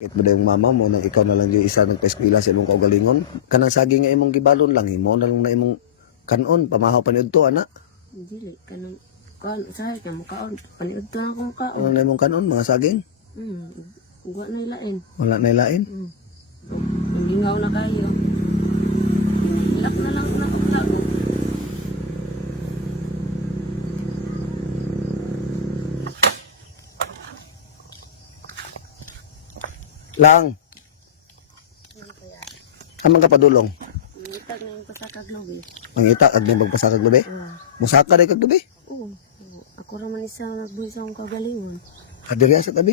Ito ba yung mama mo nang ikaw na lang yung isa nagpa-eskwela sa imong kaugalingon? Kanang saging nga imong gibalon lang, imo na lang na imong kanon, pamahaw pa niudto, ana. Dili kanang kaon usahay ka mo kaon paniud to na akong kaon. Ano na imong kanon, mga saging? Uwa na ilain. Wala na ilain? Ang lingaw na kayo. Ilak na lang na akong lago. Lang. Amang ka padulong. Itag na yung pasakag lobi. Mangita, ag na magpasakag lubi? Musaka rin kag lubi? Oo. Ako raman isa nagbuhi sa akong kagalingon. Hadiri sa tabi.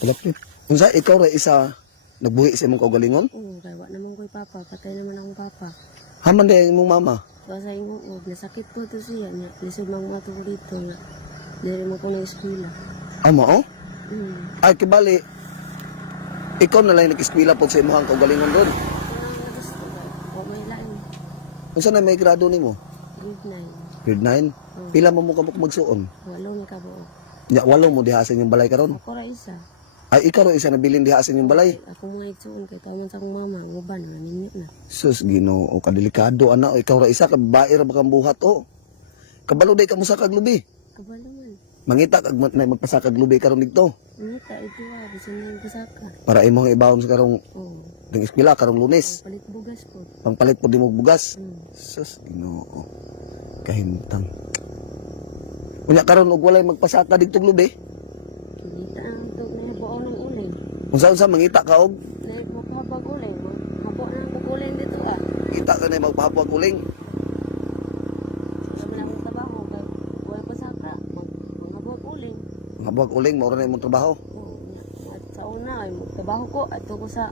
Palapit. Unsa ikaw ra isa nagbuhi sa imong kaugalingon? Oo, kaya wa naman ko'y papa. Patay naman akong papa. Haman din imong mama. So sa ingon, nasakit po to siya niya. Lisod mga mga ko dito nga. Dili mo ko ng eskwela. Amo oh? Mm. Ay kibali. Ikaw na lang nag-eskwela po sa imong kaugalingon doon. Kanang nagusto ba? Wa may lain. Unsa na may grado nimo? Grade Grade 9. Pila mo ka magsuon? 9. Walo ni kabuo. Ya walo mo diha sa inyong balay karon. Ako ra isa. Ay ikaw ro isa nabilin diha sa inyong balay. Ako mga igsuon kay kaman sa akong mama. Nguban nga ninyo na. Sus Ginoo, kadelikado ana, ikaw ra isa ka babae ra ba kang buhat o. Kabalo day ka mo sa kaglubi. Kabalo man. Mangita kag magpasakag lubi karon didto Ngita, ito bisan na yung pasaka. para imong ibawon sa karong Oo. ng eskwela karong Lunes. Palit bugas po. Pangpalit po di mo bugas. Mm. Sus Ginoo. Kahimtang. Unya karon og walay magpasaka didto lubi. Ngita ang ito na buo ng uling. Unsa mangita ka og Na magpapag uling. Habo na ang uling dito ah. kita ka na magpahabag uling. Kami na akong trabaho. Kay wala pasaka. Maghabag uling. Magpahabag uling mao na imong trabaho. Oo. At sa una ay magtrabaho ko. At ko sa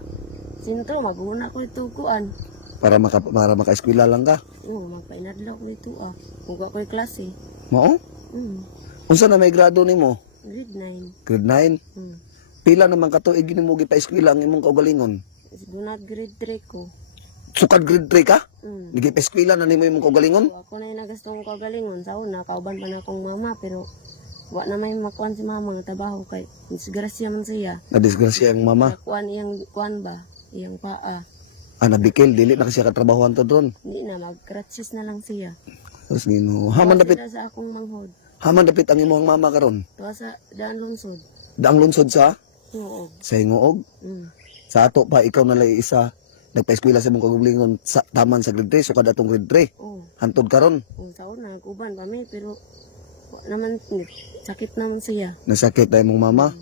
sintro. Mag-una ko ito kuan. Para maka-eskwela lang ka. Oo. Magpainadlaw ko ito ah. Kung ako'y klase. Mao? Unsa na may grado nimo? Grade 9. Grade 9. Mm. Pila naman ka tuig nimo gipa-eskwela ang imong kaugalingon? Dunat grade 3 ko. Sukad grade 3 ka? Mm. Gipa-eskwela na nimo imong kaugalingon? So, ako na yung nagastong kagalingon sa una, kauban pa na akong mama, pero wa na may makuan si mama nga trabaho kay disgrasya man siya. Na-disgrasya ang mama. Kuan iyang kuan ba, iyang paa. Nabikil, dili na kasi katrabahoan to doon. Hindi na, mag-crutches na lang siya. Tapos Ginoo, haman dapit, Sila sa akong manghod. haman dapit ang imong mama karon. Tuwa sa daan lungsod. Daang lungsod sa Oo. Hingoog. Sa ato pa ikaw na lang isa nagpa-eskwela sa imong kaugalingon sa taman sa grade 3, sukad atong grade 3. Oo. Hantod karon, Kung sa una, nag-uban pa mi, pero wa naman, sakit naman siya. nasakit na imong mama.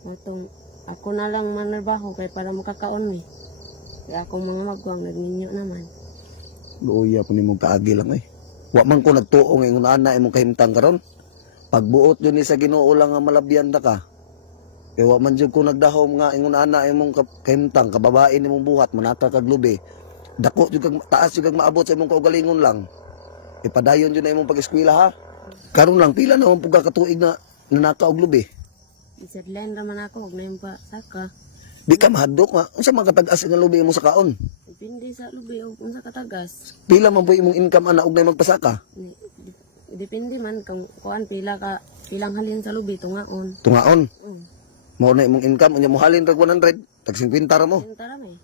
Matong, ako na lang manarbaho kay para makakaon mi. Kaya akong mga magwang, nagninyo naman. Luya po nimong kaagi lang eh. Wa man ko nagtuo nga ingon ana imong kahimtang karon. Pagbuot yun ni sa Ginoo lang nga malabyan na ka. Kaya wa man jud ko nagdahom nga ingon ana imong kahimtang kababae nimong buhat manaka kag lubi. Dako jud kag taas jud kag maabot sa imong kaugalingon lang. Ipadayon jud na imong pag-eskwela ha. Karon lang pila na pug katuig na nanaka og lubi. Isadlan raman ako, huwag na yung pa saka. Di ka mahadlok nga unsa man katag-as nga lubi mo sa kaon? Depende sa lubi o kung sa katagas. Pila man po imong income ana og nay magpasaka? Depende man kung kuan pila ka, pilang halin sa lubi, tungaon. Tungaon. Oo. Mao na imong income unya mo halin rag 100, tag 50 ra mo. Yung tara may.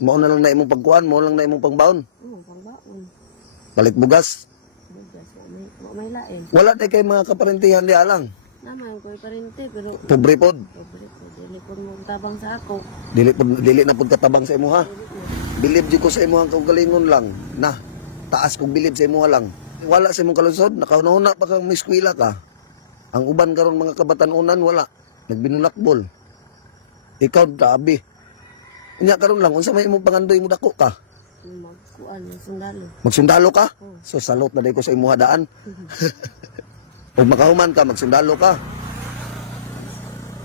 Mao na lang na imong pagkuan, mao lang na imong pangbaon. Oo, pangbaon. Balik bugas. Bugas, wa may lain. Wala tay kay mga kaparentihan di alang. Naman ko parente, pero Pobre pod. pobre ko. Dili ko mo tabang sa ako. Dili na pud katabang sa imuha. Dili na. Bilib jud ko sa imuha kung galingon lang. Na, taas kong bilib sa imuha lang. Wala sa imong kalusod, nakauna pa kang miskwila ka. Ang uban karon mga kabatanunan wala. Nagbinulakbol. Ikaw grabe. Unya karon lang unsa may imong pangandoy mo dako ka? Magkuan, sundalo. Magsundalo ka? Oo. So salot na day ko sa imuha daan. Pag makahuman ka, magsundalo ka.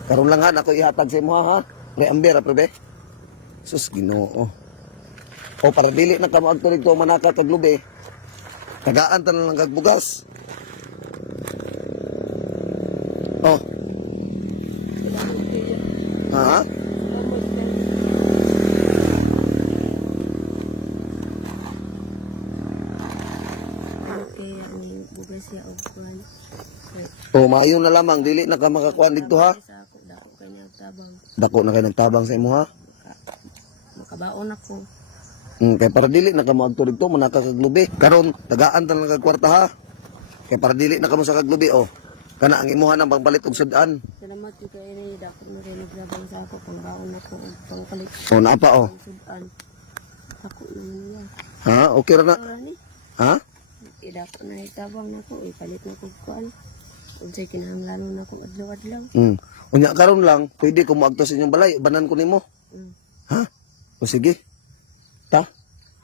Karon lang ha, ako ihatag sa imuha ha. Pre-ambera, prebe. Sus, Ginoo. O para dili na ka maagtulig to manaka kag lubi. Tagaan ta na lang kag bugas. Oh, Salamat kayo. ha? Salamat kayo. Kaya ang bugas siya o kuan. O maayo na lamang dili na ka makakuan dito ha. Sa ako, dako kay nagtabang. dako na kay nagtabang sa imo ha. Makabaon ako. Kay para dili na ka mo agto dito mo nakakaglubi. Karon tagaan ta lang kag kwarta ha. Kay para dili na ka mo sa kaglubi oh. Kana ang imuha nang pangpalit og sudan. Salamat yung kayo ni dako na rin naglabang sa ako. Pangbaon ako. Pangpalit. O na pa oh. Ang sudan. Ako naman yan. Ha? Okay ra na. Wala ni. Ha? Idako na itabang na ko. Ipalit na ko kuan. Unsay kinahanglan na ko adlaw-adlaw. Unya karon lang pwede ko moagto sa inyong balay banan ko nimo. Ha? O sige. Ta.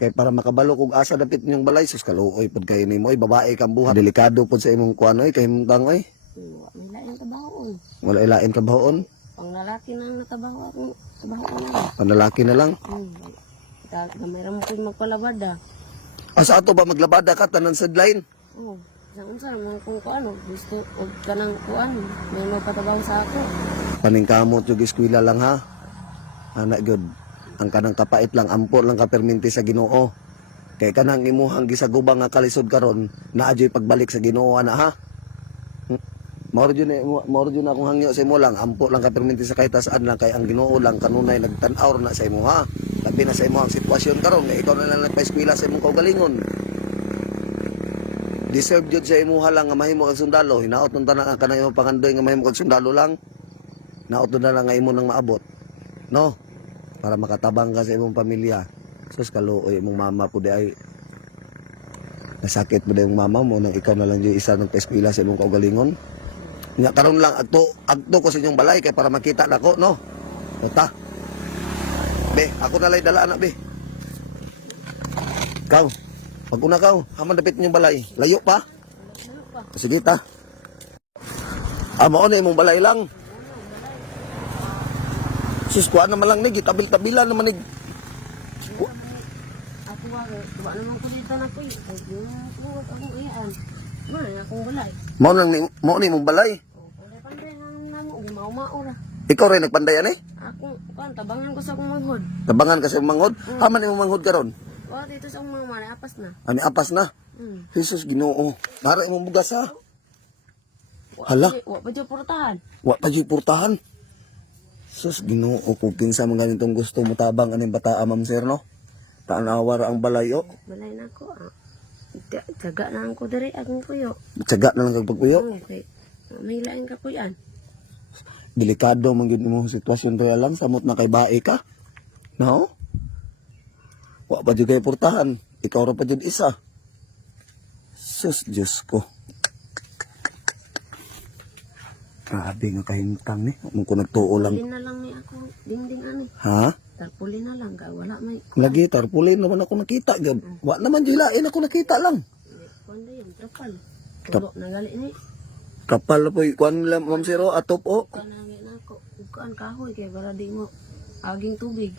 Kay para makabalo kog asa dapit ninyong balay sus kaluoy pud kay nimo ay babae kang buhat. Delikado pud sa imong kuan oy kay himtang oy. May lain kabaon. Wala ilain ka baon. Pang lalaki na ang natabaho akong kabaon na. Panlalaki na lang. Gamay ra mo ko magpalabada. Asa ato ba maglabada ka tanan sa line? Oh, saan man kung kuano gusto og kanang kuan may magpatabaho sa ako. Paningkamot yung eskwela lang ha. Anak good. Ang kanang kapait lang, ampo lang kaperminti sa Ginoo. Kay kanang imuhang gisagubang nga kalisod karon, naadyoy pagbalik sa Ginoo ana ha. Mauro jud akong hangyo sa imo lang, ampo lang kaperminti sa kahit saan lang kay ang Ginoo lang kanunay nagtan-aw na sa imo ha. Labi na sa imo ang sitwasyon karon, kay ikaw na lang nagpa-eskwela sa imong kaugalingon. Deserve jud sa imuha lang nga mahimo kag sundalo. Hinaot nun tanan ang kanang imong pangandoy nga mahimo kag sundalo lang. Naot nun na lang nga imo nang maabot. No? Para makatabang ka sa imong pamilya. Sus kaluoy imong mama pud ay nasakit pud imong mama mo nang ikaw na lang yung isa nagpa-eskwela sa imong kaugalingon. Nya karon lang agto ko sa inyong balay kay para makita nako no. Uta. Be, ako na lay dala anak be. Ikaw. Pag una kaw, haman dapit ninyong balay. Layo pa. Sige ta. Mao na imong balay lang. Sus, kuha naman lang ni, tabil-tabilan naman ni. Ako wa naman ko dito na ko. Akong iyan. Man, akong balay. Mao ni imong balay. Wala panday nang namo gimao-mao ra. Ikaw rin nagpanday ani? Ako, tabangan ko sa akong manghod. Tabangan ka sa imong manghod. Haman imong manghod karon. Wa dito sa akong mama na apas na. Ani apas na. Jesus Ginoo. Para imong bugas ha. Hala. Wa pa jud portahan. Wa pa jud portahan. Sus Ginoo kung kinsa man ganitong gusto mo tabang aning bataa ma'am sir no. Tanawa ra ang balay o. Balay na ko. Tsaga na ako diri akong kuyo. Tsaga na lang kag pagpuyo. Okay. May lain ka kuyan. Delikado man gyud imong sitwasyon to lang samot na kay bae ka. No? Wa pa jud kay portahan. Ikaw ra pa jud isa. Sus Diyos ko. Grabe nga kahintang ni. Mung ko nagtuo lang. Tarpulin na lang ni ako. Dingding ani. Ha? Tarpulin na lang. Wala may. Lagi tarpulin naman ako nakita. Gyud. Wa naman jud lain ako nakita lang. Kuanda yung trapal. Tulo na gali ni. Kapal po kuan lang ma'am sir atop o. Kanangin ako. Ukaan kahoy kay para di mo aging tubig.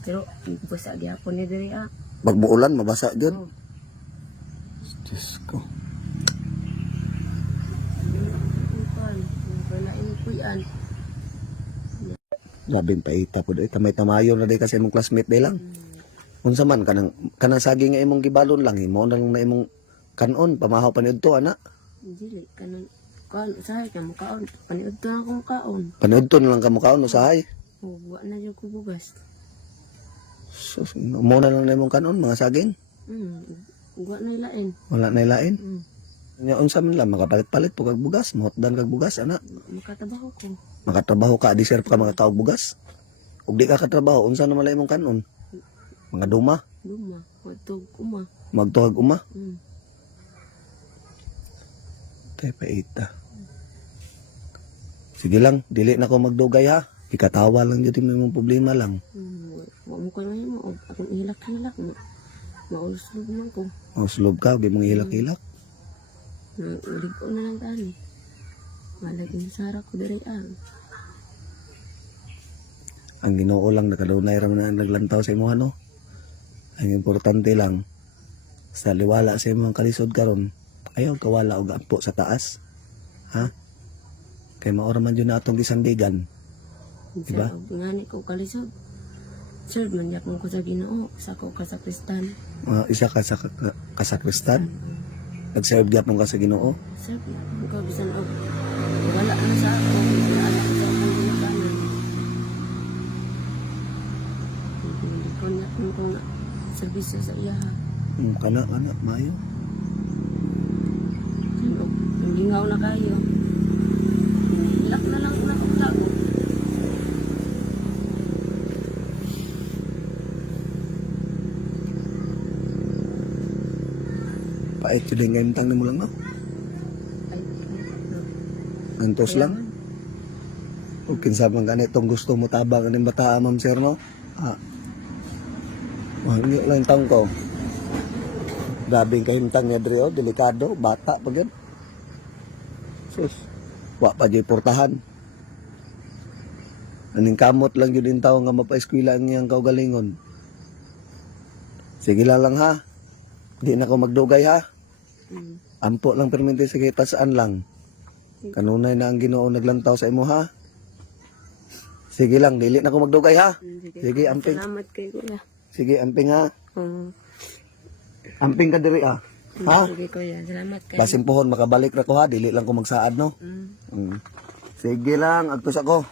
Pero basa gyapon ni diri ah. Pag muulan mabasa jud. Oh. Diyos ko. Ukaan. Walain kuyan. Labing paita po doy. Tamay-tamayon na day kasi imong classmate day lang. Unsa man kanang saging nga imong gibalon lang imo na lang na imong kanon pamahaw pa niudto ana. Dili kanang kuan usahay ka mo kaon. Paniud to akong kaon. Paniudto na lang kamo kaon usahay. Oh, wa na yung kubugas. Sus, mo na lang na imong kanon mga saging. Wa na ilain. Wala na ilain. Nya unsa man lang makapalit-palit po kag bugas, mohotdan kag bugas ana. Makatabaho ko. Makatrabaho ka deserve ka makakaog bugas. Ug di ka katrabaho unsa naman lang imong kanon? Mga duma, Luma. Watog uma. magtuhag uma. Tay paita. Sige lang, dili na ko magdugay ha. Ikatawa lang jud imong problema lang. Wa mo ko na mo. Akong hilak-hilak mo. Mauslog man ko. Mauslog ka, di mong hilak-hilak. Ulig ko na lang tani. Malaging sara ko diri ang. Ang Ginoo lang nakadunay ra man ang naglantaw sa imo ano. Ang importante lang sa liwala sa imong kalisod karon. Ayaw kawala og ampo sa taas. Ha? Kay mao ra man jud na atong gisandigan. Diba? Ngani ko kalisod. Sir, manyak mo ko sa Ginoo. Sa ko ka sa Kristan. Isa ka sa kasakristan. Nag-serve gyapon ka sa Ginoo. Sir, ko bisan og wala na sa ako. Wala na sa akong ginikanan. kunya ko na serbisyo sa iya ha. Kana, mayo. Sino, yung gingaw na kayo. Ilak na lang na kong tago. Pait yun yung ngayon ni mo lang, no? Ay, Antos lang. O kinsa man ganitong gusto mo tabang aning bata, ma'am sir, no? Mahal lang tang ko. Gabing kahimtang niya dre, oh, delikado, bata pa gan. Sus, wa pa jay portahan. Aning kamot lang yun din tao nga mapaeskwela ang iyang kaugalingon. Sige lang ha. Di na ko magdugay ha. Ampo lang permente sa kita saan lang. Kanunay na ang Ginoo naglantaw sa imo ha. Sige lang, dili na ko magdugay ha. Sige, amping. Salamat kay kuya. Sige, amping ha. Amping ka diri ha. Ha? Sige kuya, salamat kay. Basin pohon makabalik na ko ha, dili lang ko magsaad no. Sige lang, agtos ako.